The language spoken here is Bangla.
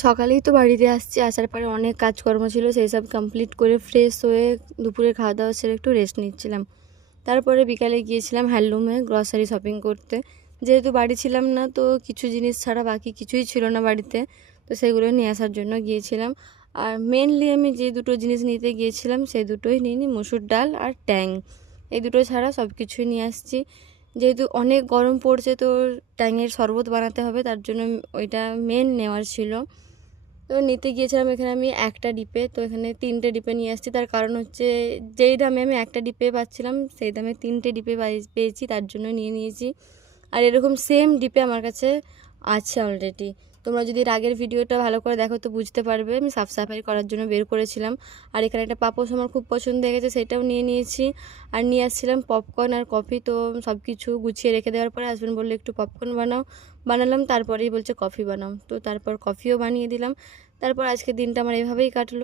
সকালেই তো বাড়িতে আসছি, আসার পরে অনেক কাজকর্ম ছিল, সেই সব কমপ্লিট করে ফ্রেশ হয়ে দুপুরে খাওয়া দাওয়া সেরে একটু রেস্ট নিচ্ছিলাম। তারপরে বিকালে গিয়েছিলাম হ্যান্ডলুমে গ্রসারি শপিং করতে। যেহেতু বাড়ি ছিলাম না, তো কিছু জিনিস ছাড়া বাকি কিছুই ছিল না বাড়িতে, তো সেগুলো নিয়ে আসার জন্য গিয়েছিলাম। আর মেনলি আমি যে দুটো জিনিস নিতে গিয়েছিলাম সেই দুটোই নিয়ে নিই, মুসুর ডাল আর ট্যাং। এই দুটো ছাড়া সব কিছুই নিয়ে আসছি। যেহেতু অনেক গরম পড়ছে, তো ট্যাংয়ের শরবত বানাতে হবে, তার জন্য ওইটা মেন নেওয়ার ছিল। তো নিতে গিয়েছিলাম এখানে আমি একটা ডিপে, তো এখানে 3টে ডিপে নিয়ে আসছি। তার কারণ হচ্ছে যেই দামে আমি একটা ডিপে পাচ্ছিলাম সেই দামে 3টে ডিপে পেয়েছি, তার জন্য নিয়ে নিয়েছি। আর এরকম সেম ডিপে আমার কাছে আছে অলরেডি। তোমরা যদি এর আগের ভিডিওটা ভালো করে দেখো তো বুঝতে পারবে, আমি সাফ সাফাই করার জন্য বের করেছিলাম। আর এখানে একটা পাপোশ আমার খুব পছন্দ হয়ে গেছে, সেটাও নিয়ে নিয়েছি। আর নিয়ে আসছিলাম পপকর্ন আর কফি। তো সব কিছু গুছিয়ে রেখে দেওয়ার পরে হাজব্যান্ড বললো একটু পপকর্ন বানাও, বানালাম। তারপরেই বলছে কফি বানাও, তো তারপর কফিও বানিয়ে দিলাম। তারপর আজকের দিনটা আমার এভাবেই কাটলো।